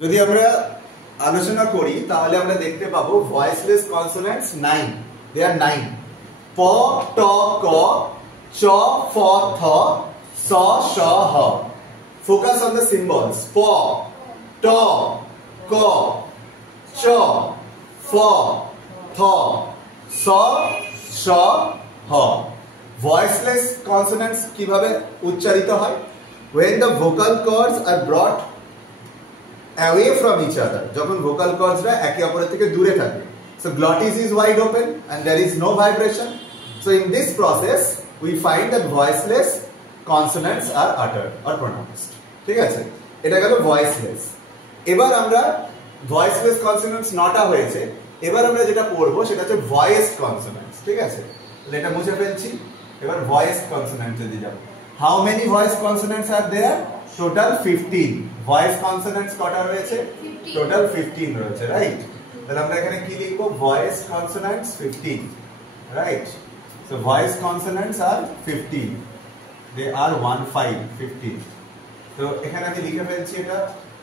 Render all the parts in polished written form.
যদি আমরা আলোচনা করি তাহলে আমরা দেখতে পাবো ভয়েসলেস কনসোনেন্টস 9 দে আর 9 প ট ক চ ফ থ স শ হ focus on the symbols প ট ক চ ফ থ স শ হ ভয়েসলেস কনসোনেন্টস কিভাবে উচ্চারিত হয় when the vocal cords are brought away from each other যখন vocal cords রা একে অপরের থেকে দূরে থাকে so glottis is wide open and there is no vibration so in this process we find that voiceless consonants are uttered or pronounced ঠিক আছে এটা গেল voiceless এবার আমরা voiceless consonants নটা হয়েছে এবার আমরা যেটা পড়বো সেটা হচ্ছে voiced consonants ঠিক আছে তাহলে এটা মুছে ফেলছি এবার voiced consonants এ যাব how many voiced consonants are there total 15 voice consonants কটা রয়েছে total 15 রয়েছে রাইট তাহলে আমরা এখানে কি লিখব voice consonants 15 right so voice consonants are 15 they are 15 তো এখানে আমি লিখে ফেলছি এটা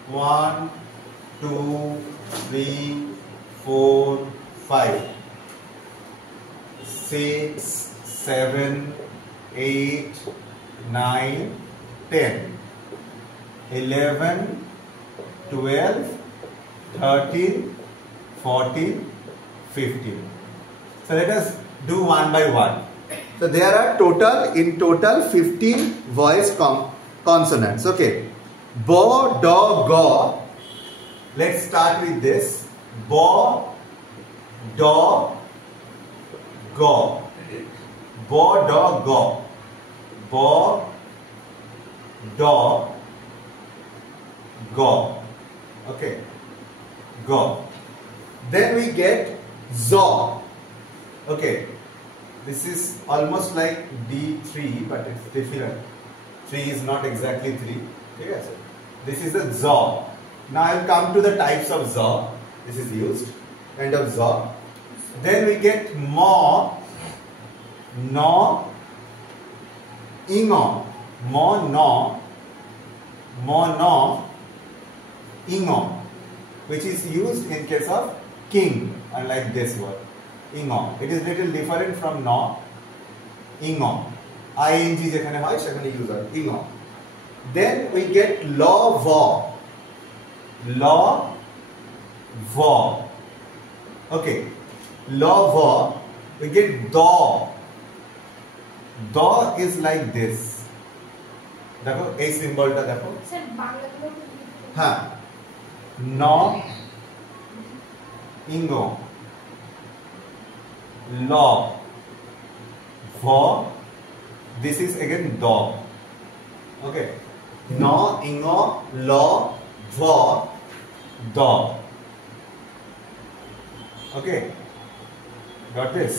1 2 3 4 5 6 7 8 9 10 11 12 13 14 15 so let us do one by one so there are in total 15 voice consonants okay bo do go let's start with this bo do go bo do go bo do go okay go then we get zo okay this is almost like D3 but it's different 3 is not exactly 3 okay so this is a zo now I'll come to the types of zo this is used kind of zo then we get mo no ingo mo no ingo which is used in case of king unlike this word ingo it is little different from no ingo ing যেখানে হয় সেখানে use হয় ingo then we get lo vo okay lo vo we get do is like this দেখো এই সিম্বলটা দেখো sir বাংলাতে হ্যাঁ ন ইঙ্গো ল ভ this is again do okay ন ইঙ্গো ল ভ do okay got this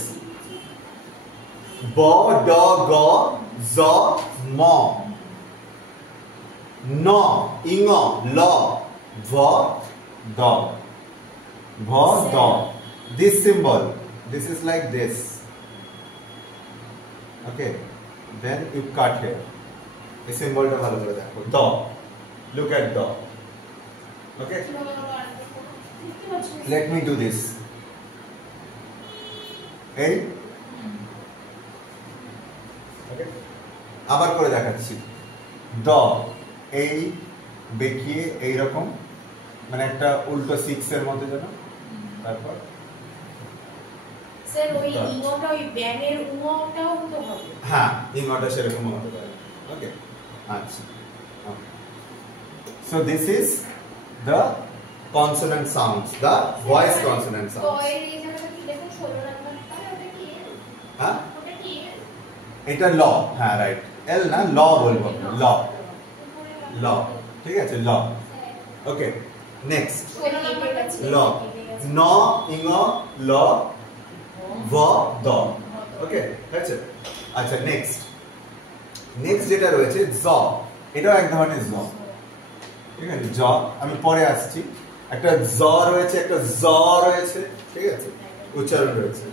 bo do go zo mo no ingo lo vo do this symbol this is like this okay then you cut here this symbol ta bhalo kore dekho do look at do okay let me do this hey okay আবার করে দেখাচ্ছি দ এই বেঁকিয়ে এই রকম মানে একটা উল্টো 6 এর মধ্যে যেন তারপর স্যার ওই ইংটা ওই ব্যানের উটাও তো হবে হ্যাঁ ইংটা সেরকম হতে পারে ওকে আচ্ছা so this is the consonant sounds the voice consonant sounds কয়ের এই জায়গাটা কি দেখুন 16 নাম্বারটা ওটা কি হ্যাঁ ওটা কি এটা ল হ্যাঁ রাইট এল না ল বলবো ল ঠিক আছে ল ওকে নেক্সট ল ন ইং ল ভ দ ওকে দ্যাটস ইট আচ্ছা নেক্সট যেটা রয়েছে জ এটাও এক ধরনের জ ঠিক আছে জ আমি পরে আসছি একটা জ রয়েছে একটা জ রয়েছে ঠিক আছে উচ্চারণ রয়েছে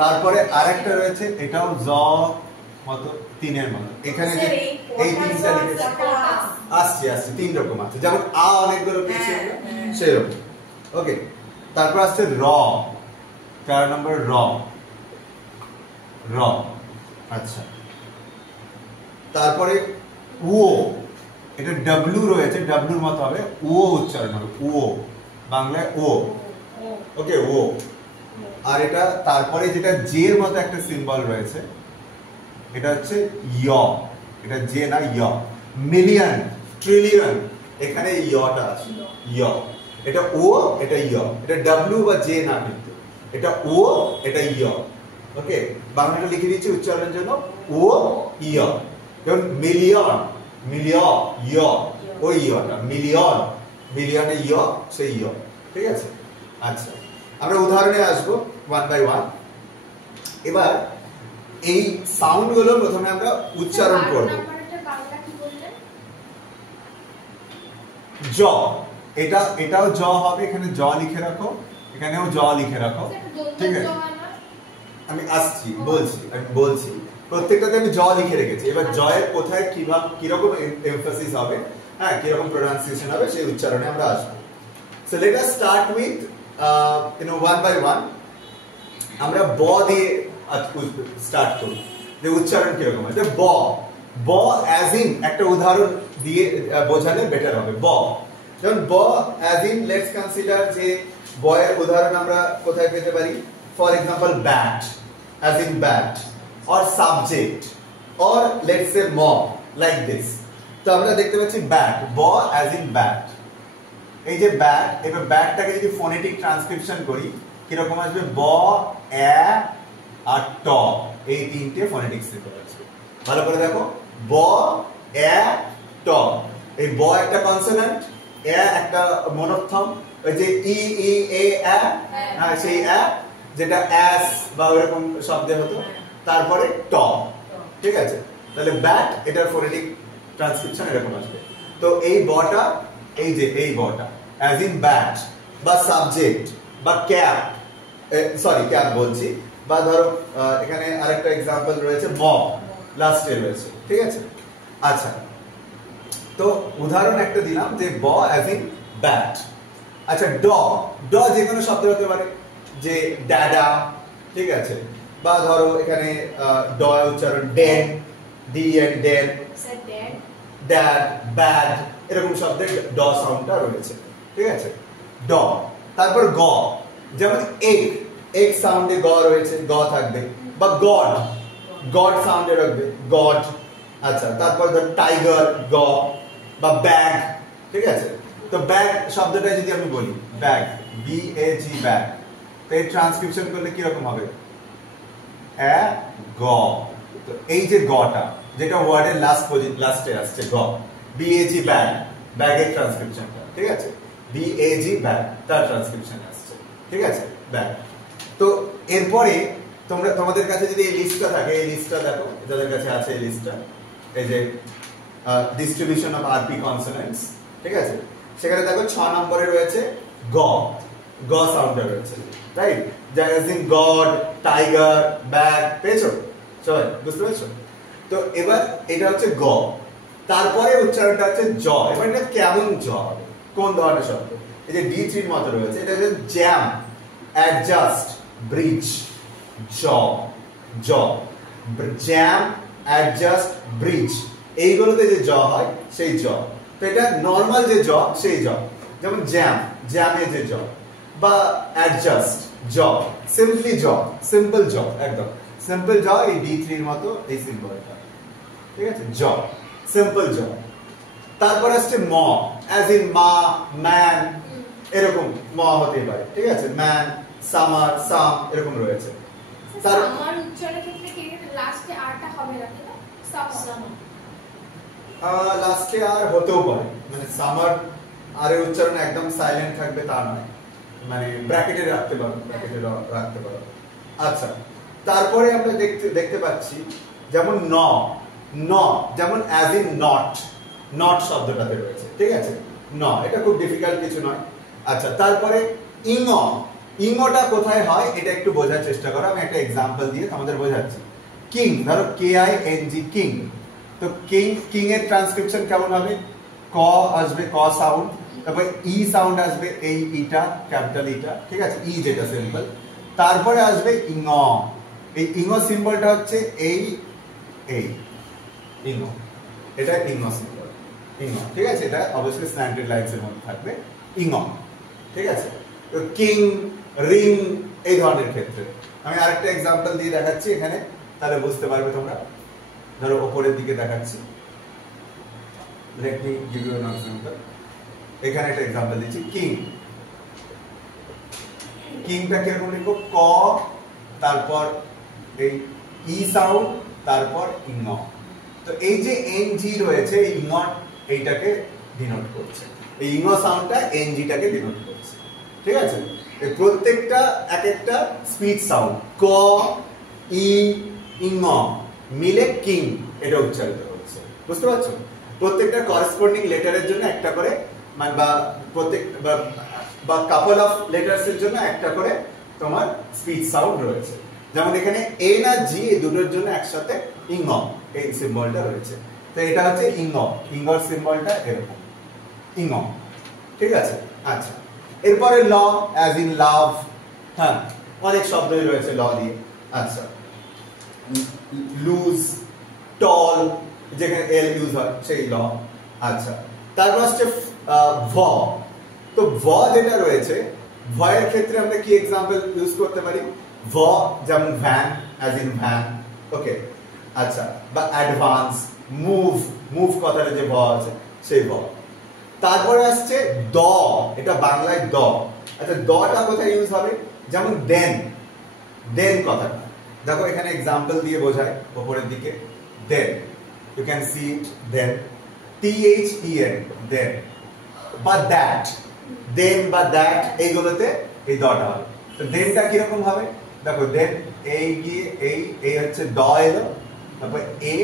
তারপরে আরেকটা রয়েছে এটাও জ মতো তিনের মতো এখানে যে এই তিনটা লিখেছি আসছে তিন রকম আছে যেমন আ অনেকগুলো পেয়েছি সেরকম। ওকে, তারপর আসছে র, 4 নম্বর র, র। আচ্ছা, তারপরে ও, এটা ডাব্লিউ রয়েছে, ডাব্লিউর মতো হবে, ও উচ্চারণ হবে, ও বাংলায় ও। ওকে, ও। আর এটা তারপরে যেটা জে এর মতো একটা সিম্বল রয়েছে, এটা হচ্ছে য়, এটা জে না য়। মিলিয়ন, ট্রিলিয়ন, এখানে ইয়টা আছে, য়। এটা ও, এটা য়, এটা ডাব্লিউ বা জে না, কিন্তু এটা ও, এটা য়। ওকে, বাংলাটা লিখে দিচ্ছি উচ্চারণের জন্য, ও য়। যেমন মিলিয়ন, মিলিয়ন, য়, ওই ইয়টা, মিলিয়ন, মিলিয়নে য়, সেই য়। ঠিক আছে? আচ্ছা, আমরা উদাহরণে আসবো ওয়ান বাই ওয়ান। এবার এই সাউন্ড গুলো প্রথমে আমরা উচ্চারণ করব। জ, এটাও জ হবে, এখানে জ লিখে রাখো, এখানেও জ লিখে রাখো। ঠিক আছে, আমি আসছি, আমি বলছি প্রত্যেকটাতে আমি জ লিখে রেখেছি। এবার জয়ের কোথায় কিভাবে কিরকম এমফাসিস হবে, হ্যাঁ, কিরকম প্রোনাউন্সিয়েশন হবে, সেই উচ্চারণে আমরা আসবো। So let us start with one by one. আমরা ব দিয়ে স্টার্ট করি, যে উচ্চারণ কিরকম হয়। ব, ব অ্যাজ ইন, একটা উদাহরণ দিয়ে বোঝালে বেটার হবে। ব, যেমন ব অ্যাজ ইন, লেটস কনসিডার যে বয়ের উদাহরণ আমরা কোথায় পেতে পারি। For example bat, as in bat, or subject, or let's say mob, like this. তো আমরা দেখতে পাচ্ছি ব্যাট, ব as in bat। এই যে ব্যাট, এবার ব্যাটটাকে যদি ফোনেটিক ট্রান্সক্রিপশন করি, কিরকম আসবে? ব, এ আর ট, এই তিনটে ফোনেটিক সিম্বল আসবে। ভালো করে দেখো, ব, এ, ট। এই ব একটা কনসোনেন্ট, এ একটা মনোফথম, ওই যে ই ই এ এ, সেই এ যেটা অ্যাস বা ওরকম শব্দে হতো, তারপরে ট। ঠিক আছে, তাহলে ব্যাট, এটার ফোনেটিক ট্রান্সক্রিপশন এরকম আসবে। তো এই বটা, এই যে এই বটা অ্যাজ ইন ব্যাট, বা সাবজেক্ট, বা ক্যাপ, সরি ক্যাপ বলছি, বা ধরো এখানে আরেকটা एग्जांपल রয়েছে মব, লাস্টে রয়েছে। ঠিক আছে, আচ্ছা, তো উদাহরণ একটা দিলাম যে ব অ্যাজ ইন ব্যাট। আচ্ছা, ড, ড যে কোনো শব্দ হতে পারে, যে ড্যাডা। ঠিক আছে, বা ধরো এখানে ড উচ্চারণ ডেন, ডি এন ডেন, ড্যাড, ব্যাড, এরকম শব্দে ড সাউন্ডটা রয়েছে। ঠিক আছে, ড। তারপর গ, যেমন এক, এক সাউন্ডে গ রয়েছে, গ থাকবে। বা গড, গড সাউন্ডে রাখবে, গড। আচ্ছা, তারপর ধর টাইগার, গ। বা ব্যাগ। ঠিক আছে, তো ব্যাগ শব্দটা যদি আমি বলি, bag, B A G, bag, তো এই ট্রান্সক্রিপশন করলে কি রকম হবে? এ গ। তো এই যে গটা, যেটা ওয়ার্ডের লাস্টে আসছে, গ, বি এ জি, ব্যাগ, ব্যাগের ট্রান্সক্রিপশনটা। ঠিক আছে, বি এ জি, ব্যাগ, তার ট্রান্সক্রিপশন আসছে। ঠিক আছে, ব্যাগ। তো এরপরে তোমাদের কাছে যদি এই লিস্টটা থাকে, এই লিস্টটা দেখো, যাদের কাছে আছে এই লিস্টটা, এই যে ডিস্ট্রিবিউশন অফ আরপি কনসোনেন্টস। ঠিক আছে, সেখানে দেখো 6 নম্বরে রয়েছে গ, গ সাউন্ডটা রয়েছে, রাইট? যেমন ইন গড, টাইগার, ব্যাগ, পেয়েছো সবাই? বুঝতে পেরেছো? তো এবার এটা হচ্ছে গ, তারপরে উচ্চারণটা হচ্ছে জ। এবার এটা কেমন জ হবে, কোন ধরনের শব্দ? এই যে ডি থ্রির মতো রয়েছে, এটা হচ্ছে জ্যাম, অ্যাডজাস্ট, ব্রিজ, জ, জ, জ্যাম, অ্যাডজাস্ট, ব্রিজ, এইগুলোতে যে জ হয় সেই জ। তো এটা নর্মাল যে জ, সেই জ। যেমন জ্যাম, জ্যামে যে জ, বা অ্যাডজাস্ট, জ, সিম্পলি জ, সিম্পল জ, একদম সিম্পল জ, এই ডি থ্রির মতো এই সিম্বলটা। ঠিক আছে, জ, সিম্পল জ। তারপর আসছে ম, অ্যাজ ইন মা, ম্যান, এরকম ম হতে পারে। ঠিক আছে, ম্যান, সামার, সাম, এরকম রয়েছে। তার আমার উচ্চারণের ক্ষেত্রে কি লাস্টে আরটা হবে না, তাই না? সামার, লাস্টে আর হতেও পারে, মানে সামার আরের উচ্চারণ একদম সাইলেন্ট থাকবে তা নয়, মানে ব্র্যাকেটে রাখতে পারো, ব্র্যাকেটে রাখতে পারো। আচ্ছা, তারপরে আমরা দেখতে পাচ্ছি যেমন ন, ন, যেমন অ্যাজ ইন নট, নট শব্দটাতে রয়েছে। ঠিক আছে, ন, এটা খুব ডিফিকাল্ট কিছু নয়। আচ্ছা, তারপরে ইং, ইংটা কোথায় হয় এটা একটু বোঝার চেষ্টা করো, আমি একটা एग्जांपल দিয়ে তোমাদের বোঝাচ্ছি। কিং, ধরো কে আই এন জি, কিং। তো কিং, কিং এর ট্রান্সক্রিপশন কেমন হবে? ক আসবে, ক সাউন্ড, তারপর ই সাউন্ড আসবে এই ইটা, ক্যাপিটাল ইটা, ঠিক আছে, ই যেটা সিম্পল। তারপরে আসবে ইঙ। এই ইঙ সিম্বলটা হচ্ছে এই ইঙ, এটা ইঙ সিম্বল, ইঙ, ঠিক আছে। এটা অবশ্যই স্ল্যান্টেড লাইনস এর মধ্যে থাকবে ইঙ, ঠিক আছে। তো কিং, রিং এই ধরনের ক্ষেত্রে আমি আরেকটা এক্সাম্পল দিয়ে দেখাচ্ছি এখানে, তাহলে বুঝতে পারবে তোমরা। ধরো উপরের দিকে দেখাচ্ছি, let me give you an example. এখানে একটা এক্সাম্পল দিচ্ছি, কিং। কিংটা কিরকম লিখবো? ক, তারপর এই ই সাউন্ড, তারপর ইঙ। তো এই যে এন জি রয়েছে, এই ইঙ এইটাকে ডিনোট করছে, এই ইঙ সাউন্ডটা এন জিটাকে ডিনোট করছে, ঠিক আছে। এই প্রত্যেকটা এক একটা স্পিচ সাউন্ড, ক, ই, ইঙ মিলে কিং এটা উচ্চারিত হচ্ছে, বুঝতে পারছো? প্রত্যেকটা করেসপন্ডিং লেটারের জন্য একটা করে, মানে বা প্রত্যেক বা কাপল অফ লেটারস এর জন্য একটা করে তোমার স্পিচ সাউন্ড রয়েছে। যেমন এখানে এ না জি, এই দুটোর জন্য একসাথে ইঙ এই সিম্বলটা রয়েছে। তো এটা হচ্ছে ইঙ, ইঙর সিম্বলটা এরকম ইঙ, ঠিক আছে। আচ্ছা, এরপরে ল, অ্যাজ ইন লাভ, হ্যাঁ অনেক শব্দই রয়েছে ল দিয়ে। আচ্ছা, লুজ, টল, যেখানে এল ইউজ হয় সেই ল। আচ্ছা, তারপর আসছে ভ। তো ভ যেটা রয়েছে, ভয়ের ক্ষেত্রে আমরা কি এক্সাম্পল ইউজ করতে পারি? ভ যেমন ভ্যান, অ্যাজ ইন ভ্যান, ওকে। আচ্ছা, বা অ্যাডভান্স, মুভ, মুভ কথাটা যে ভ আছে সেই ভ। তারপরে আসছে দ, এটা বাংলায় দ। আচ্ছা, দটা কোথায় ইউজ হবে? যেমন দেন, দেন কথাটা দেখো এখানে এক্সাম্পল দিয়ে বোঝায় উপরের দিকে, then, you can see it, then, THEN, then, বা দ্যাট, দেন বা দ্যাট এইগুলোতে এই দটা হবে। তো দেনটা কিরকম হবে? দেখো দেন, এই গিয়ে এই হচ্ছে দ এলো, তারপর এ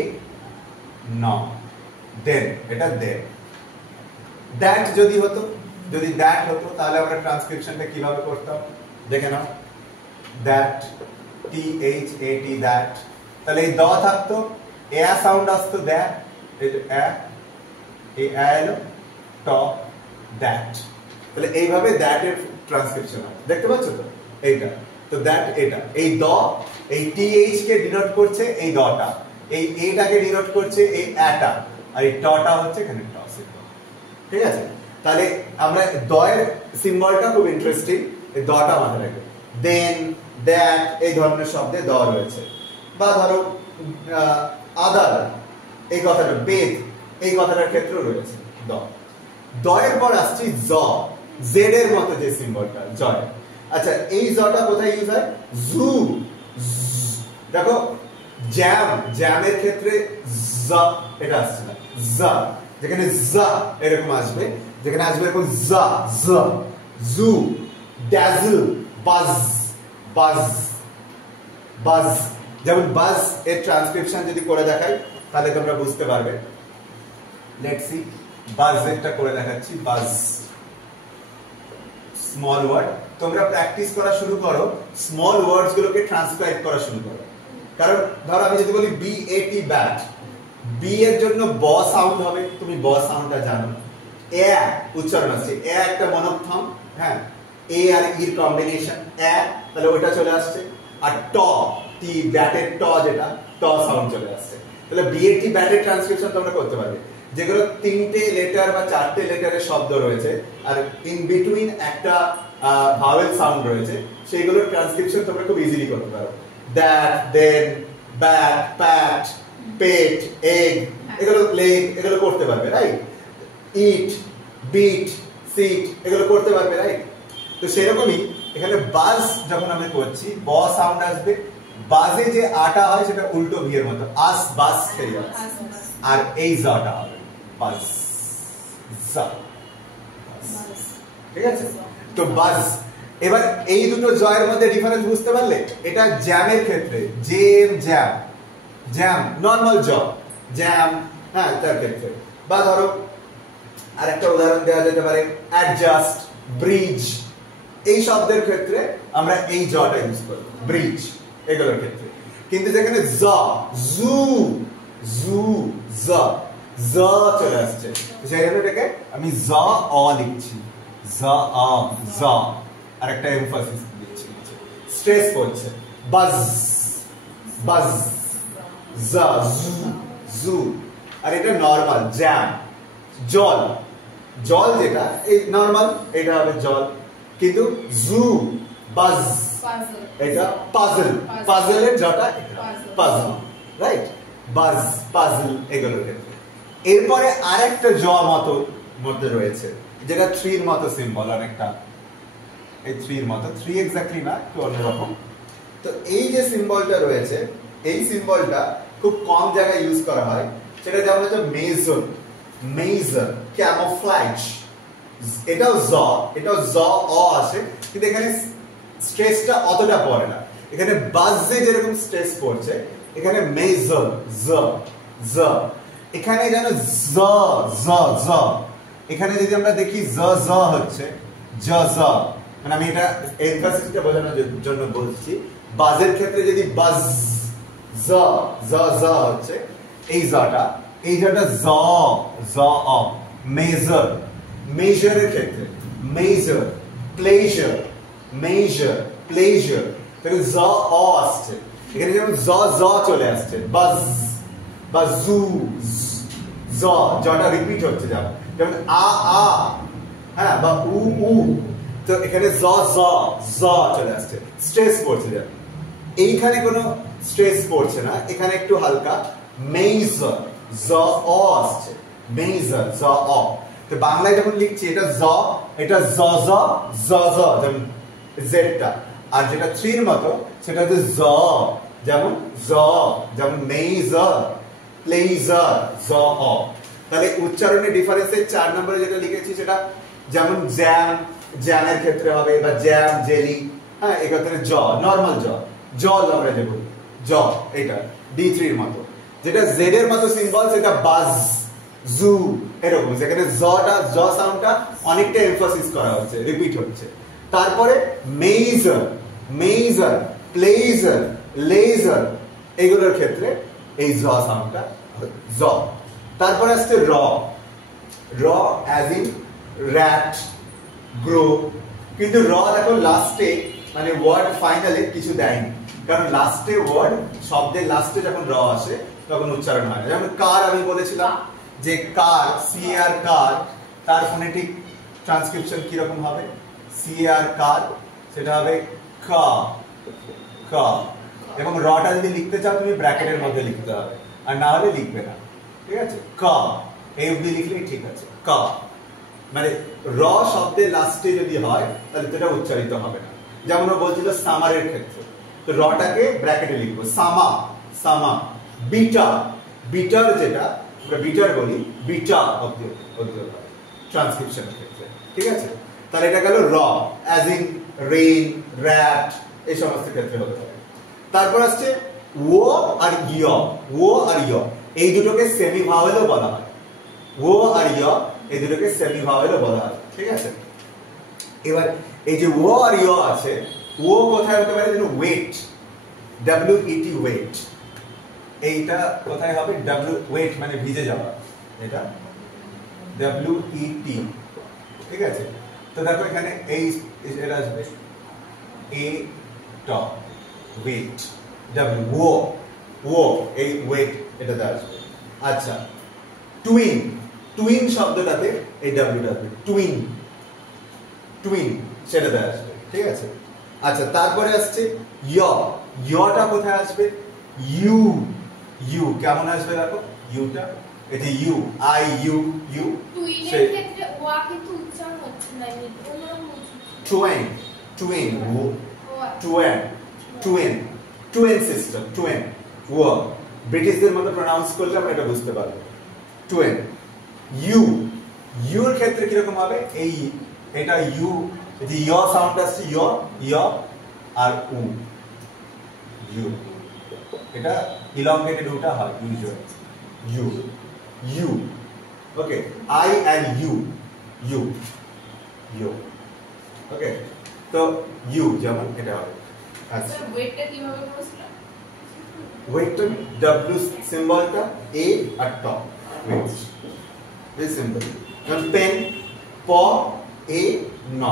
ন, দেন, এটা দেন। দ্যাট যদি হতো, যদি দ্যাট হতো তাহলে আমরা ট্রান্সক্রিপশনটা কিভাবে করতাম দেখে নাও। দ্যাট, THAT, দ্যাট, তাহলে এই দ থাকতো, এ সাউন্ড আসতো, দ্যাট, এই এলো, ট, দ্যাট। তাহলে এইভাবে দ্যাট এর ট্রান্সক্রিপশন হয়, দেখতে পাচ্ছ তো এইটা। তো দ্যাট, এটা, এই দ, এই TH কে ডিনোট করছে এই দটা, এই এটাকে ডিনোট করছে এই অ্যাটা, আর এই টটা হচ্ছে এখানে ট সিম্বল, ঠিক আছে। তাহলে আমরা দয়ের সিম্বলটা খুব ইন্টারেস্টিং, এই দটা মাথায় রাখবে। দেন, দ্যাট এই ধরনের শব্দে দ রয়েছে। বা ধরো আদার এই কথাটা, বেদ এই কথাটার ক্ষেত্রেও রয়েছে দ। দয়ের পর আসছি জ, জেড এর মতো যে সিম্বলটা, জয়। আচ্ছা, এই জটা কোথায় ইউজ হয়? জু, দেখো জ্যাম, জ্যামের ক্ষেত্রে জ এটা আসছে না, জ, যেখানে জ এরকম আসবে, যেখানে আসবে এরকম জ, জ, জু, ড্যাজল, বাজ, বাজ, বাজ। যেমন বাজ এর ট্রান্সক্রিপশন যদি করে দেখাই তাহলে তোমরা বুঝতে পারবে। লেটস সি, বাজ এটা করে দেখাচ্ছি, বাজ, স্মল ওয়ার্ড। তোমরা প্র্যাকটিস করা শুরু করো, স্মল ওয়ার্ডস গুলোকে ট্রান্সক্রাইব করা শুরু করো। কারণ ধরো আমি যদি বলি BAT, ব্যাট, বি এর জন্য ব সাউন্ড হবে, তুমি ব সাউন্ডটা জানো। এ উচ্চারণ আসছে, এ একটা মনোথম, হ্যাঁ, এ আর ইর কম্বিনেশন এ, তাহলে ওটা চলে আসছে। আর ট, টি, ব্যাটের ট যেটা, ট সাউন্ড চলে আসছে। তাহলে BAT, ব্যাটের ট্রান্সক্রিপশন তোমরা করতে পারবে। যেগুলো 3টে লেটার বা 4টে লেটারের শব্দ রয়েছে আর ইন বিটুইন একটা ভাওয়েল সাউন্ড রয়েছে, সেইগুলোর ট্রান্সক্রিপশন তোমরা খুব ইজিলি করতে পারো। That, then, bat, pat, pet, egg, এগুলো লেগ, এগুলো করতে পারবে, রাইট? ইট, বিট, সিট, এগুলো করতে পারবে, রাইট? তো সেরকমই এখানে বাজ যখন আমি করছি, ব সাউন্ড আসবে, বাজে যে আটা হয় সেটা উল্টো ভি এর মতো, আস, বাস খেয়ে যাচ্ছে, আর এই জটা হবে বাজ, জা, ঠিক আছে। তো বাজ। এবার এই দুটো জয়ের মধ্যে ডিফারেন্স বুঝতে পারলে? এটা জ্যামের ক্ষেত্রে, জেম, জ্যাম, জ্যাম নরমাল জ, জ্যাম, হ্যাঁ তার ক্ষেত্রে। বা ধরো আরেকটা উদাহরণ দেওয়া যেতে পারে, অ্যাডজাস্ট, ব্রিজ, এই শব্দের ক্ষেত্রে আমরা এই জটা ইউজ করি, ব্রিজ এগুলোর ক্ষেত্রে। কিন্তু যেখানে জ, জু, জু, জ, জ চলে আসছে, সেই জন্য এটাকে আমি জ অ লিখছি, জ অ জ, আর একটা এমফাসিস দিচ্ছি, স্ট্রেস পড়ছে। বাজ বাজ, জা জু জু, আর এটা নরমাল জ্যাম। জল, জল যেটা এই নরমাল এটা হবে জল, কিন্তু জু বাজ এটা পাজল, পাজলের জটা পাজল, রাইট? বাজ পাজল এগুলোর ক্ষেত্রে। এরপরে আরেকটা জ মধ্যে রয়েছে যেটা থ্রির মতো সিম্বল, অনেকটা এই থ্রির মতো, থ্রি এক্স্যাক্টলি না, একটু অন্যরকম। তো এই যে সিম্বলটা রয়েছে, এই সিম্বলটা খুব কম জায়গায় ইউজ করা হয়। সেটা যেমন হচ্ছে মেজর, মেজর, ক্যামোফ্ল্যাজ, এটাও জ, এটাও জ অ আসে, কিন্তু এখানে স্ট্রেসটা অতটা পড়ে না। এখানে বাজে যেরকম স্ট্রেস পড়ছে, এখানে মেজর জ জ, এখানে যেন জ জ জ, এখানে যদি আমরা দেখি জ জ হচ্ছে, জ জ, মানে আমি এটা এমফাসিসটা বোঝানোর জন্য বলছি। বাজের ক্ষেত্রে যদি বাজ জ জ জ হচ্ছে, এই জটা, এই জটা জ জ অ, মেজর, মেজরের ক্ষেত্রে মেজর, প্লেজার, মেজর, প্লেজার, তাহলে জ অ আসছে, এখানে যেমন জ জ চলে আসছে, বাজ বা জু জ, জটা রিপিট হচ্ছে, যেমন আ আ, হ্যাঁ, বা উ উ, তো এখানে জ জ জ চলে আসছে, স্ট্রেস পড়ছে। এইখানে কোনো স্ট্রেস পড়ছে না, এখানে একটু হালকা মেজর, জ অ আসছে, মেজর জ অ। তো বাংলায় যখন লিখছি এটা জ, এটা জ জ জ জ, যেমন জেডটা, আর যেটা থ্রির মতো সেটা হচ্ছে জ, যেমন জ, যেমন মেজর, প্লেজার, জ অ। তাহলে উচ্চারণের ডিফারেন্সে 4 নম্বরে যেটা লিখেছি সেটা যেমন জ্যাম, জ্যামের ক্ষেত্রে হবে, বা জ্যাম, জেলি, হ্যাঁ, এক্ষেত্রে জ, নরমাল জ, জল আমরা যে বলি, জ, এটা D3 এর মতো। যেটা জেড এর মতো সিম্বল সেটা বাজ, জু, এরকম, যেখানে জটা, জ সাউন্ডটা অনেকটা এমফাসিস করা হচ্ছে, রিপিট হচ্ছে। তারপরে মেজর, মেজর, প্লেজার, লেজার, এগুলোর ক্ষেত্রে এই জ সাউন্ডটা জ। তারপরে আসছে র, র অ্যাজ ইন র্যাট, গ্রো, কিন্তু র দেখো লাস্টে, মানে ওয়ার্ড ফাইনালে কিছু দেয়নি, কারণ লাস্টে ওয়ার্ড, শব্দের লাস্টে যখন র আসে তখন উচ্চারণ হয়। যেমন কার, আমি বলেছিলাম যে কার, সি আর কার, তার ফোনেটিক ট্রান্সক্রিপশন কি রকম হবে? সি আর কার, সেটা হবে ক ক, এবং রটা যদি লিখতে চাও তুমি ব্র্যাকেটের মধ্যে লিখতে হবে, আর না হলে লিখবে না, ঠিক আছে? ক, এই অবধি লিখলেই ঠিক আছে, ক। মানে র শব্দের লাস্টে যদি হয় তাহলে সেটা উচ্চারিত হবে না। যেমন ও বলছিল সামারের ক্ষেত্রে, তো রটাকে ব্র্যাকেটে লিখবো, সামা, সামা। বিটা, বিটার যেটা আমরা বিটার বলি, বিটা অবধি ট্রান্সক্রিপশনের ক্ষেত্রে, ঠিক আছে? তাহলে এটা গেল র, অ্যাজ ইন রেইন, র্যাট, এই সমস্ত ক্ষেত্রে হতে পারে। তারপর আসছে ও আর ইয়, ও আর ইয়, এই দুটোকে সেমি ভাওয়েলও বলা হয়। ও আর ইয়, এই দুটোকে সেমি ভাওয়েলও বলা হয়, ঠিক আছে? এবার এই যে ও আর ইয় আছে, ও কোথায় হতে পারে? ওয়েট, WET, ওয়েট, এইটা কোথায় হবে? ওয়েট মানে ভিজে যাওয়া, এটা WET, ঠিক আছে? তো দেখো এখানে এই এটা আসবে এ টপ, ওয়েট, ও ও, এই ওয়েট এটাতে আসবে। আচ্ছা, টুইন, টুইন শব্দটাতে এই WW, টুইন, টুইন সেটাতে আসবে, ঠিক আছে? আচ্ছা, তারপরে আসছে ইয়, ইয়টা কোথায় আসবে? ইউ, ইউ কেমন আসবে দেখো, ইউটা, এটা ইউ, আই ইউ, ইউ, টুইনের ক্ষেত্রে ওয়া কিন্তু উচ্চারণ হচ্ছে না, অন্যরকম উচ্চারণ। টুইন, টুইন, ও, twin, twin, twin system, twin, ও ব্রিটিশদের মতো প্রনাউন্স করলে আমরা এটা বুঝতে পারবো, টুইন। ইউ, ইউর ক্ষেত্রে কিরকম হবে? এই এটা ইউ, যে ইয় সাউন্ড আসছে, ইয়, ইয় আর উ, ইউ, এটা ইলংগেটেড উটা হয় usually, U, U, okay? I and U, U, U, okay? তো ইউ যেমন এটা হবে। আচ্ছা, ওয়েটটা কিভাবে বলছিলাম? ওয়েটটা W সিম্বলটা, এ আর টপ, ওয়েট, ভেরি সিম্পল। যেমন পেন, প এ ন,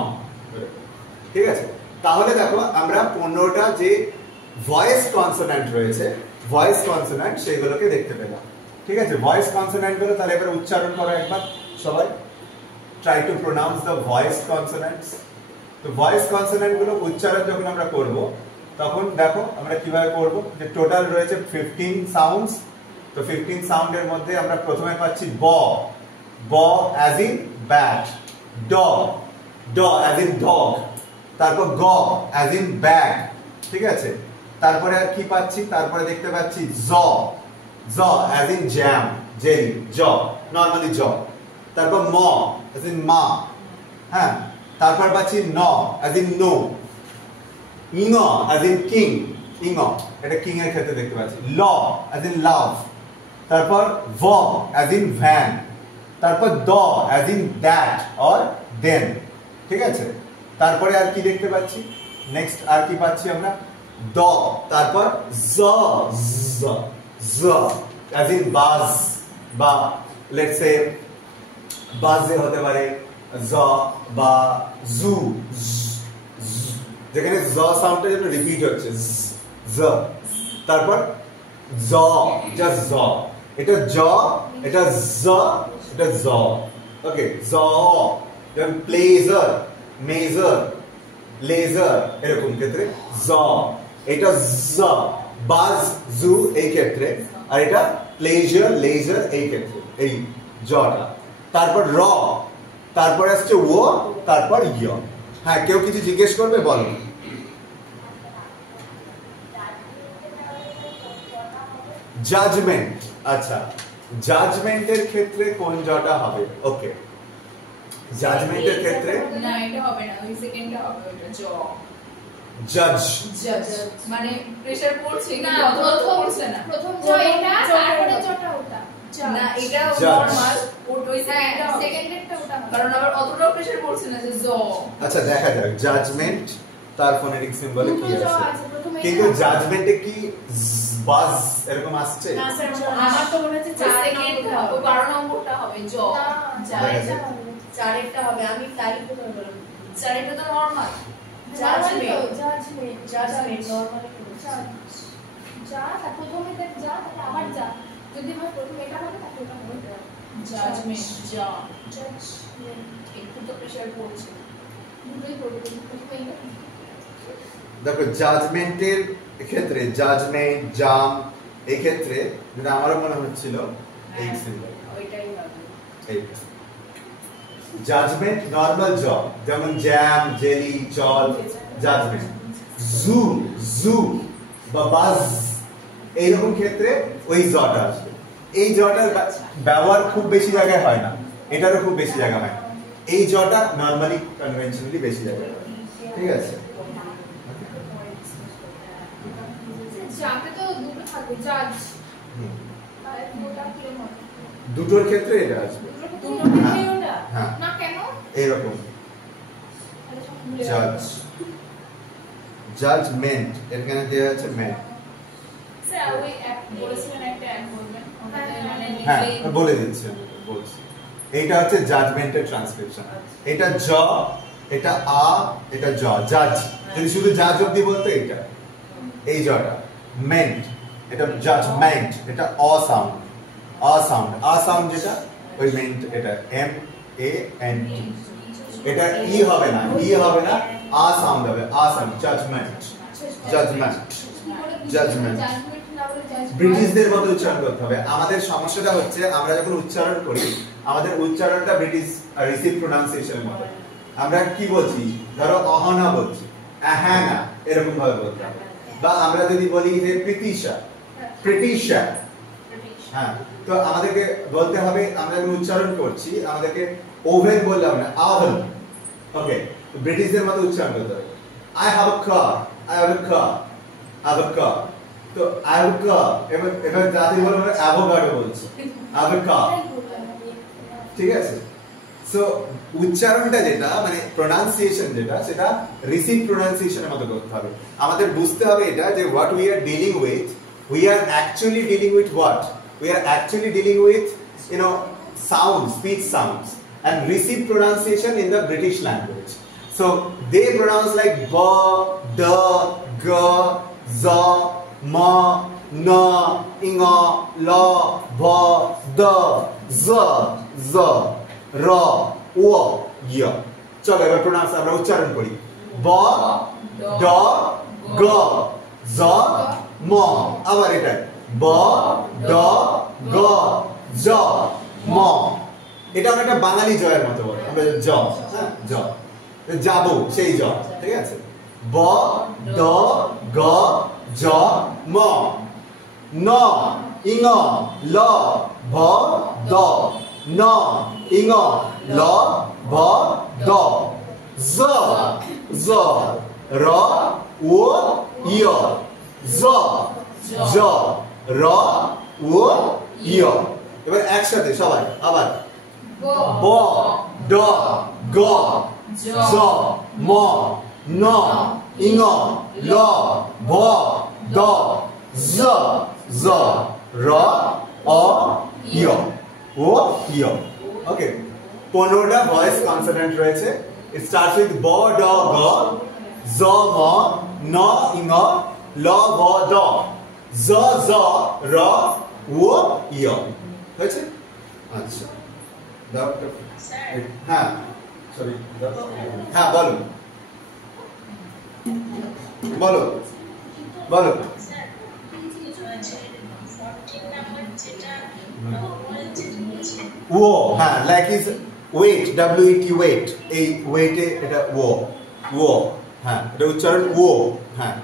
ঠিক আছে। তাহলে দেখো আমরা 15টা যে ভয়েস কনসোন্যান্ট রয়েছে, ভয়েস কনসোন্যান্ট সেগুলোকে দেখতে পেলাম, ঠিক আছে। ভয়েস কনসোন্যান্ট গুলো তাহলে এবার উচ্চারণ করো একবার সবাই। Try to pronounce the voice consonants. তো ভয়েস কনসোন্যান্ট গুলো উচ্চারণ যখন আমরা করব তখন দেখো আমরা কিভাবে করব, যে টোটাল রয়েছে 15 সাউন্ডস। তো 15 সাউন্ডের মধ্যে আমরা প্রথমে পাচ্ছি ব, ব অ্যাজ ইন ব্যাট, ড, ড অ্যাজ ইন ডগ, তারপর গ অ্যাজ ইন ব্যাগ, ঠিক আছে। তারপরে আর কি পাচ্ছি, তারপরে দেখতে পাচ্ছি জ, জ অ্যাজ ইন জ্যাম, জেলি, জ নরমালি জ। তারপর ম অ্যাজ ইন মা, হ্যাঁ। তারপর পাচ্ছি ন অ্যাজ ইন নো, ইং অ্যাজ ইন কিং, ইং এটা কিং এর ক্ষেত্রে দেখতে পাচ্ছি, ল অ্যাজ ইন লাভ, তারপর ভ অ্যাজ ইন ভ্যান, তারপর দ অ্যাজ ইন দ্যাট অর দেন, ঠিক আছে। তারপরে আর কি দেখতে পাচ্ছি, নেক্সট আর কি পাচ্ছি আমরা, দ, তারপর জ, জ, জ অ্যাজ ইন বাজ, বা লেটস সে বাজ হতে পারে জ বা জু, যেখানে জ সাউন্ডটা যেন রিপিট হচ্ছে, জ। তারপর জ, জাস্ট জ, এটা জ, এটা জ, এটা জ, ওকে। জ, যেমন প্লেজার, মেজার, লেজার, এরকম ক্ষেত্রে জ। এটা জ, বাজ, জু এই ক্ষেত্রে, আর এটা প্লেজার, লেজার এই ক্ষেত্রে, এই জটা। তারপর র, তারপর আসছে ও, তারপর ই। হ্যাঁ, কেউ কিছু জিজ্ঞেস করবে, বলো। জাজমেন্ট, আচ্ছা, জাজমেন্টের ক্ষেত্রে কোন জটা হবে? ওকে, জাজমেন্টের ক্ষেত্রে না, এটা হবে না, ওই সেকেন্ডটা হবে, ওটা জ। জাজ, জাজ মানে প্রেসার পড়ছে না, কিন্তু অত পড়ছে না। প্রথম জ এটা, তারপরে জটা ওটা। না, এটা Judge. নরমাল, ওটা ওই সেকেন্ডটা হবে। সেকেন্ডেরটা ওটা হবে। কারণ আবার অতটাও প্রেসার পড়ছে না যে জ। আচ্ছা দেখা যাক জাজমেন্ট তার ফোনেটিক সিম্বলে কি দুটো জ আছে। আছে, প্রথমে কিন্তু এটা। জাজমেন্টে কি বাজ এরকম আসছে? না স্যার, আমার তো মনে হচ্ছে চার 4 সেকেন্ডটা নম্বরটা হবে, 12 নম্বরটা হবে জ। না, চারেরটা হবে। চারেরটা হবে, আমি তাই তো বললাম। চারেরটা তো normal. Judgement, judgement, judgement normally যা, তার প্রথমে দেখ যা, তারপর আবার যা। যদি হয় প্রথমে এটা হবে, তারপর এটা হবে। জাজমেন্ট, যা। জাজমেন্ট একটু তো প্রেসার পড়ছে। দুটোই পড়বে, প্রথমে এটা। দেখো জাজমেন্টের ক্ষেত্রে জাজমেন্ট, জাম এই ক্ষেত্রে যেটা আমারও মনে হচ্ছিল এই সিম্বল, ওইটাই হবে। এই জাজমেন্ট নরমাল জ, যেমন জ্যাম, জেলি, জল, জাজমেন্ট। জু, জু বা বাজ এইরকম ক্ষেত্রে ওই জটা আসবে। এই জটার ব্যবহার খুব বেশি জায়গায় হয় না, এটারও খুব বেশি জায়গা হয় না। এই জটা নরমালি কনভেনশনালি বেশি জায়গায় হয়, ঠিক আছে। যাতে তো দুটো থাকবে, জাজ। হুম। আর ওটা কি হবে? দুটোর ক্ষেত্রে এটা আসবে, দুটো ক্ষেত্রেই ওটা? হ্যাঁ না কেন? এরকম তাহলে সব ভুলে জাজ, জাজমেন্ট এখানে দেওয়া আছে মেন্ট। স্যার ওই এক বলেছিলেন, একটা এক বলবেন ওটাতে মানে হ্যাঁ লিখলেই বলে দিচ্ছি, বলছি। এইটা হচ্ছে জাজমেন্টের ট্রান্সক্রিপশন। এটা জ, এটা আ, এটা জ, জাজ। যদি শুধু জাজ অবধি বলতো এটা, এই জটা মেন্ট, এটা জাজমেন্ট, এটা অ সাউন্ড, অ সাউন্ড, আ সাউন্ড যেটা ওই মেন্ট, এটা এম এ এন টি। এটা ই হবে না, ই হবে না, আ সাউন্ড হবে, আ সাউন্ড, জাজমেন্ট, জাজমেন্ট, জাজমেন্ট। ব্রিটিশদের মতো উচ্চারণ করতে হবে। আমাদের সমস্যাটা হচ্ছে আমরা যখন উচ্চারণ করি আমাদের উচ্চারণটা ব্রিটিশ রিসিভ প্রোনাউন্সিয়েশনের মতো। আমরা কি বলছি, ধরো অহনা বলছি, আহানা এরকম ভাবে বলতে হবে। বা আমরা যদি বলি যে প্রীতিশা, প্রীতিশা, হ্যাঁ, তো আমাদেরকে বলতে হবে, আমরা যখন উচ্চারণ করছি আমাদেরকে ওভেন বললাম না, আভেন। ওকে, ব্রিটিশদের মতো উচ্চারণ করতে হবে। I have a car, I have a car, I have a car. তো আই হ্যাভ আ কার, এবার জাতি বলে আমরা অ্যাভোকাডো বলছি, আই হ্যাভ আ কার, ঠিক আছে। সো উচ্চারণটা যেটা মানে প্রোনাউন্সিয়েশন যেটা, সেটা রিসিভ প্রোনাউন্সিয়েশনের মতো করতে হবে। আমাদের বুঝতে হবে এটা যে what we are dealing with, we are actually dealing with what, we are actually dealing with sounds, speech sounds, and receive pronunciation in the British language. So they pronounce like ba, da, ga, za, ma, na, inga, la, ba, da, za, za, ra, wa, ya. চলো এবার pronounce আমরা উচ্চারণ করি ba, da, ga, za, ma. আবার এটা ba, da, ga, za, ma. এটা একটা বাঙালি জয়ের মতো বলে আমরা জ, হ্যাঁ জ, যাবো সেই জ, ঠিক আছে ba, da, ga, za, ma. na, inga, la, ba, da, na, inga, la, ba, da. za, za, ra, wa, ya. za, ja, ra, wa, ya. এবার একসাথে সবাই আবার ba, da, ga, za, ma, na, inga, la, ba, da, za, za, ra, a, ya, o, ya. Okay 15টা voice consonant রয়েছে it starts with ba, da, ga, za, ma, na, inga, la, ba, da, za, za, ra, o, ya. হয়েছে আচ্ছা হ্যাঁ sorry হ্যাঁ বলো বলো বলো ও হ্যাঁ like is wet WET wet এই ওয়েটে এটা ও হ্যাঁ এটা উচ্চারণ ও হ্যাঁ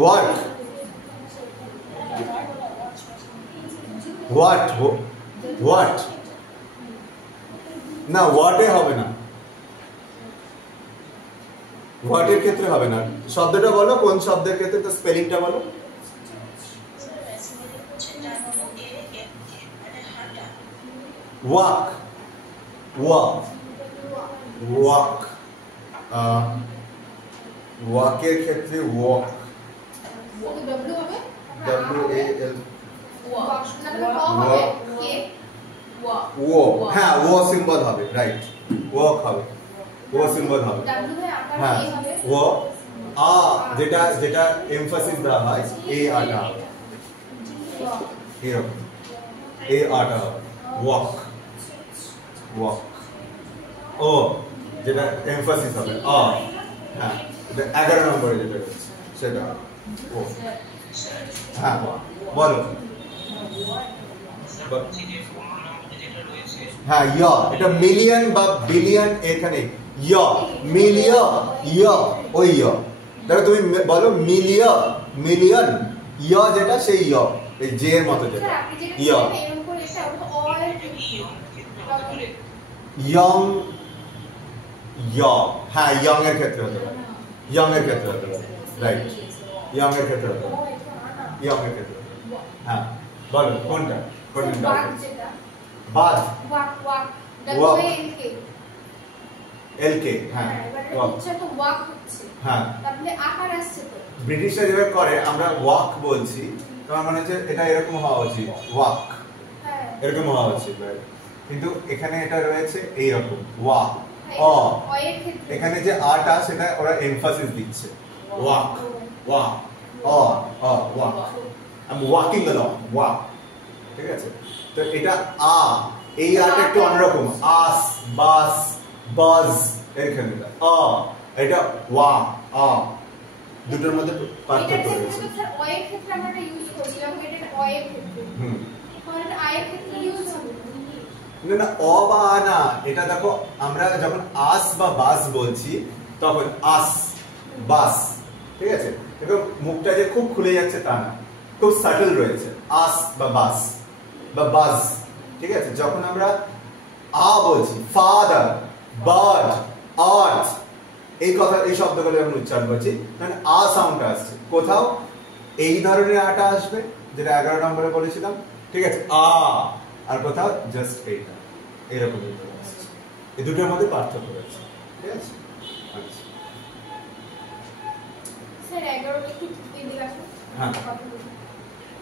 ওয়ার্ক হোয়াট না হোয়াটে হবে না হোয়াটের ক্ষেত্রে হবে না শব্দটা বলো কোন শব্দের ক্ষেত্রে তো স্পেলিংটা বলো ওয়াক ওয়াকের ক্ষেত্রে ওয়াক হ্যাঁ ও সিম্বল হবে রাইট ওয়াক হবে ও সিম্বল হবে হ্যাঁ ও আ যেটা যেটা এমফাসিস দেওয়া হয় এই আটা হবে এরকম এই আটা হবে ওয়াক ও যেটা এমফাসিস হবে আ হ্যাঁ এটা 11 নম্বরে যেটা রয়েছে সেটা ও হ্যাঁ বলো হ্যাঁ ইয়া এটা মিলিয়ন বা বিলিয়ন এখানে ইয়া মিলিয়ন ইয়া ওই ইয়া দেখো তুমি বলো মিলিয়ন ইয়া যেটা সেই ইয়া এই জে এর মতো যেটা ইয়া ইয়ং ইয়া হ্যাঁ ইয়ং এর ক্ষেত্রে হতে পারে রাইট ইয়ং এর ক্ষেত্রে হতে পারে হ্যাঁ বলো কোনটা বাদ এলকে হ্যাঁ হ্যাঁ ব্রিটিশরা যেভাবে করে আমরা ওয়াক বলছি তোমার মনে হচ্ছে এটা এরকম হওয়া উচিত ওয়াক এরকম হওয়া উচিত কিন্তু এখানে এটা রয়েছে এইরকম ওয়া অ এখানে যে আটা সেটা ওরা এমফাসিস দিচ্ছে ওয়াক ওয়া অ walk I am walking along walk ঠিক আছে তো এটা আ এই আটা একটু অন্যরকম আস বাস বাজ এখানে আ এটা ওয়া আ দুটোর মধ্যে পার্থক্য রয়েছে ওয়ের ক্ষেত্রে আমরা এটা ইউজ করি এটা ওয়ের ক্ষেত্রে তাহলে আয়ের ক্ষেত্রে ইউজ হবে না অ বা আ না এটা দেখো আমরা যখন আস বা বাস বলছি তখন আস বাস ঠিক আছে দেখো মুখটা যে খুব খুলে যাচ্ছে তা না খুব সাটল রয়েছে আস বা বাস বা বাজ ঠিক আছে যখন আমরা আ বলছি ফাদার বার্ড আর্ট এই কথা এই শব্দগুলো যখন উচ্চারণ করছি মানে আ সাউন্ড আসছে কোথাও এই ধরনের আটা আসবে যেটা 11 নম্বরে বলেছিলাম ঠিক আছে আ আর কোথাও জাস্ট এইটা এরকম আসছে এই দুটোর মধ্যে পার্থক্য রয়েছে ঠিক আছে আচ্ছা স্যার 11 একটু দিকে আসুন হ্যাঁ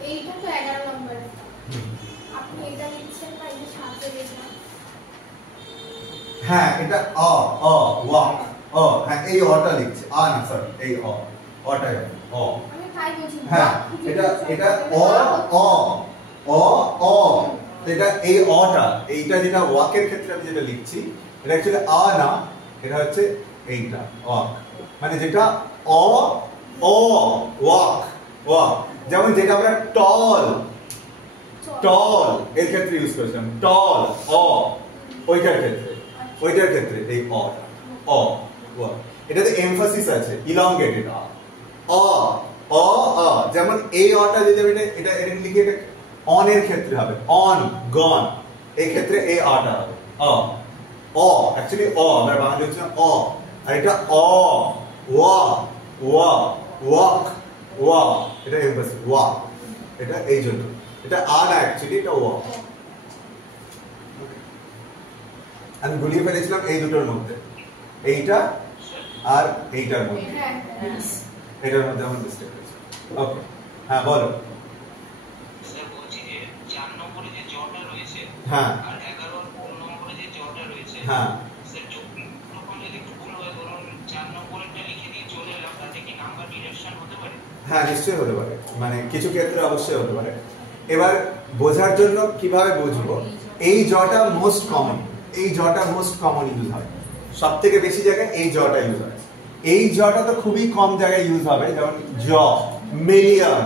এইটা তো 11 নম্বর আপনি এটা লিখছেন বা এই সাথে লিখবেন। হ্যাঁ এটা ওয়াক হ্যাঁ এই অটা লিখছে না সরি এই অটাই অ আমি তাই বলছি। হ্যাঁ এটা এটা এই অটা এইটা যেটা ওয়াকের ক্ষেত্রে আমি যেটা লিখছি এটা অ্যাকচুয়ালি না এটা হচ্ছে এইটা ওয়াক মানে যেটা ওয়াক যেমন যেটা আমরা টল এর ক্ষেত্রে ইউজ করেছিলাম টল ওইটার ক্ষেত্রে এই ওয়াক এটাতে এমফাসিস আছে ইলংগেটেড যেমন এই অটা যদি আমি এটা লিখে এটা অন এর ক্ষেত্রে হবে অন গন এই ক্ষেত্রে এই আটা হবে অ্যাকচুয়ালি আমরা বাংলা হচ্ছে আর এটা ওয়াক এটা এমফাসিস ওয়াক এটা এই জন্য এটা না অ্যাকচুয়ালি এটা ওয়াক আমি গুলিয়ে ফেলেছিলাম এই দুটোর মধ্যে এইটা আর এইটার মধ্যে এটার মধ্যে আমার মিস্টেক হয়েছে ওকে হ্যাঁ বলো স্যার বলছি যে 4 নম্বরে যে জটা রয়েছে হ্যাঁ আর 11 নম্বরে যে জটা রয়েছে হ্যাঁ স্যার যখন যদি একটু ভুল হয় ধরুন 4 নম্বরেরটা লিখে দিয়ে চলে এলাম তাতে কি নাম্বার ডিরেকশন হতে পারে? হ্যাঁ নিশ্চয়ই হতে পারে মানে কিছু ক্ষেত্রে অবশ্যই হতে পারে এবার বোঝার জন্য কিভাবে বুঝবো এই জটা মোস্ট কমন ইউজ হয় সবথেকে বেশি জায়গায় এই জটা ইউজ হয় এই জটা তো খুবই কম জায়গায় ইউজ হবে যেমন জ মিলিয়ন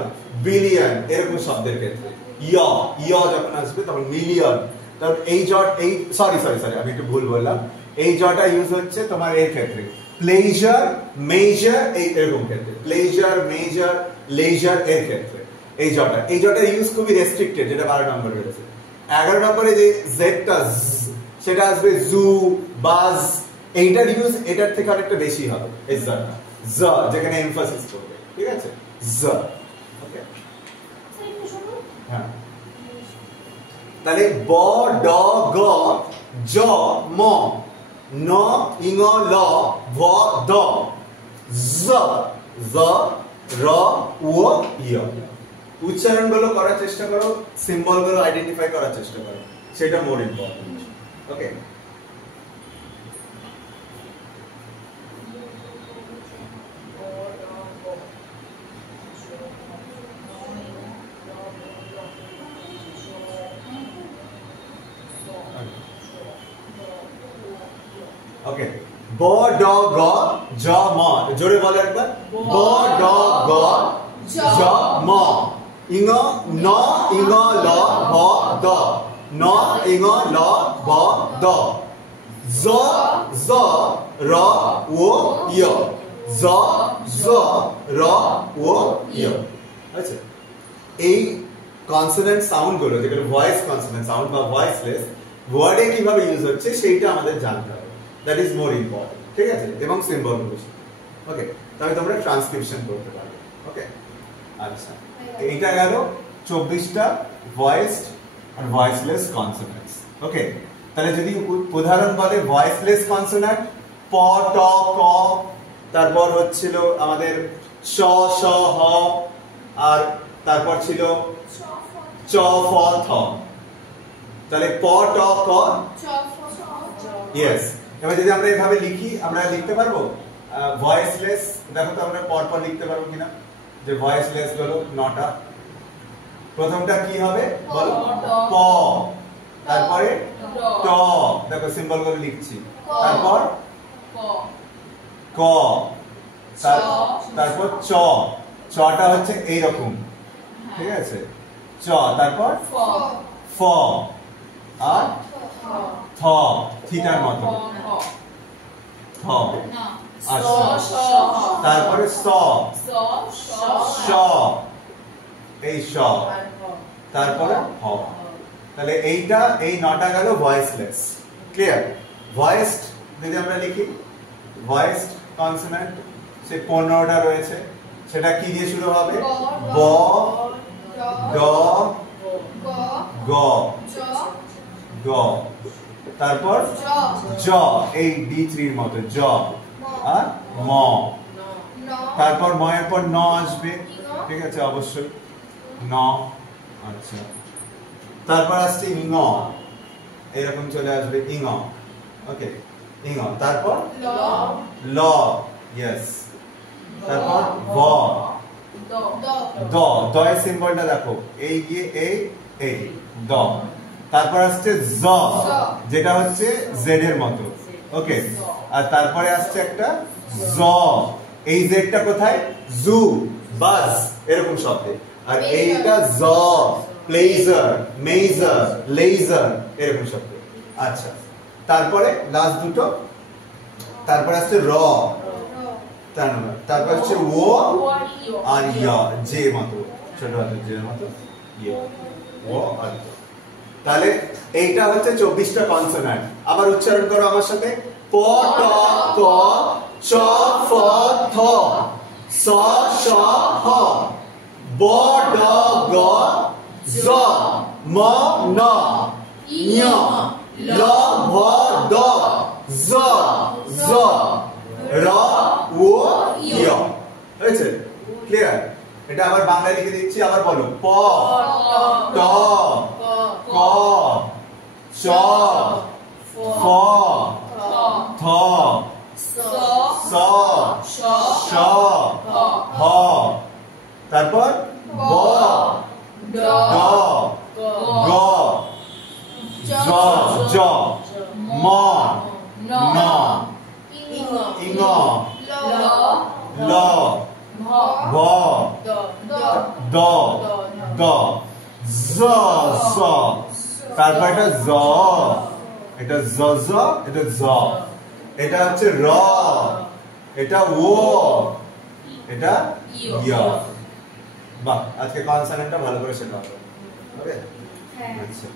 বিলিয়ন এরকম শব্দের ক্ষেত্রে ইয় যখন আসবে তখন মিলিয়ন তখন এই জট এই সরি আমি একটু ভুল বললাম এই জটা ইউজ হচ্ছে তোমার এর ক্ষেত্রে প্লেজার মেজার এরকম ক্ষেত্রে প্লেজার মেজার লেজার এর ক্ষেত্রে এই জটা ইউজ খুবই রেস্ট্রিক্টেড যেটা 12 নম্বরে রয়েছে 11 নম্বরে যে জেডটা সেটা আসবে জু বাজ এইটার ইউজ এটার থেকে অনেকটা বেশি হবে এই জটা জ যেখানে এমফাসিস করবে ঠিক আছে জ ওকে হ্যাঁ তাহলে ব ড গ জ ম ন ইং ল ভ দ জ র উ ই উচ্চারণগুলো করার চেষ্টা করো সিম্বলগুলো আইডেন্টিফাই করার চেষ্টা করো সেটা মোর ইম্পর্টেন্ট ওকে ওকে ব ড গ জ ম জোরে বলো একবার ব ড গ জ ম ইং ন ইং ল ভ দ ন ইং ল ভ দ জ জ র ও য় জ জ র ও য় আচ্ছা এই কনসোনেন্ট সাউন্ড গুলো যেগুলো ভয়েস কনসোনেন্ট সাউন্ড বা ভয়েসলেস ওয়ার্ডে কিভাবে ইউজ হচ্ছে সেইটা আমাদের জানতে হবে দ্যাট ইজ মোর ইম্পর্টেন্ট ঠিক আছে এবং সিম্বল গুলো ওকে তবে তোমরা ট্রান্সক্রিপশন করতে পারবে ওকে আচ্ছা এইটা গেল 24টা ভয়েসড আর ভয়েসলেস কনসোনেন্টস ওকে তাহলে যদি উদাহরণ বলে ভয়েসলেস কনসোনেন্ট প ট ক তারপর হচ্ছিল আমাদের শ শ হ আর তারপর ছিল চ ফ থ তাহলে প ট ক ইয়েস এবার যদি আমরা এভাবে লিখি আমরা লিখতে পারবো ভয়েসলেস দেখো তো আমরা পর পর লিখতে পারবো কিনা যে ভয়েসলেস গুলো নটা প্রথমটা কি হবে বলো প তারপরে ট দেখো সিম্বল গুলো লিখছি তারপর ক তারপর চ চটা হচ্ছে এই রকম ঠিক আছে চ তারপর ফ আর থ থিটার মতো থ আচ্ছা তারপরে স শ এই শ তারপরে হ তাহলে এইটা এই নটা গেল ভয়েসলেস ক্লিয়ার ভয়েসড যদি আমরা লিখি ভয়েসড কনসোনেন্ট সে 15টা রয়েছে সেটা কি দিয়ে শুরু হবে ব ড গ গ তারপর জ এই D3 এর মতো জ আর ম তারপর ম এর পর ন আসবে ঠিক আছে অবশ্যই ন আচ্ছা তারপর আসছে ইঙ, এরকম চলে আসবে ইঙ। ওকে, ইঙ। তারপর ল ল, ইয়েস। তারপর ভ, দ দ, দ এর সিম্বলটা দেখো, এই গিয়ে এই দ। তারপর আসছে জ, যেটা হচ্ছে জেড এর মতো। ওকে, আর তারপরে আসছে একটা জ, এই জেডটা কোথায়? জু, বাজ, এরকম শব্দে। আর এইটা জ, প্লেজার, মেজার, লেজার, এরকম শব্দে। আচ্ছা, তারপরে লাস্ট দুটো, তারপর আসছে র, তারপর হচ্ছে ও আর ইয়া, যে মতো, ছোট হাতের যে মতো ইয়ে, ও আর ইয়া। তাহলে এইটা হচ্ছে 24টা কনসোন্যান্ট। আবার উচ্চারণ করো আমার সাথে। প ট ক চ ফ থ স শ হ ব ড গ জ ম ন ঞ ল ভ দ জ জ র ও ইয়। হয়েছে? ক্লিয়ার? এটা আবার বাংলায় লিখে দিচ্ছি, আবার বলো। প ট ক চ ফ থ স শ হ, তারপর ব ড গ জ জ ম ন ইঙ ল ভ দ দ জ জ। তারপর এটা জ, এটা জ জ, এটা জ, এটা হচ্ছে র, এটা ও, এটা ইয়া। বাহ, আজকে কনসোনেন্টটা ভালো করে শেখা হবে। ওকে, হ্যাঁ। আচ্ছা।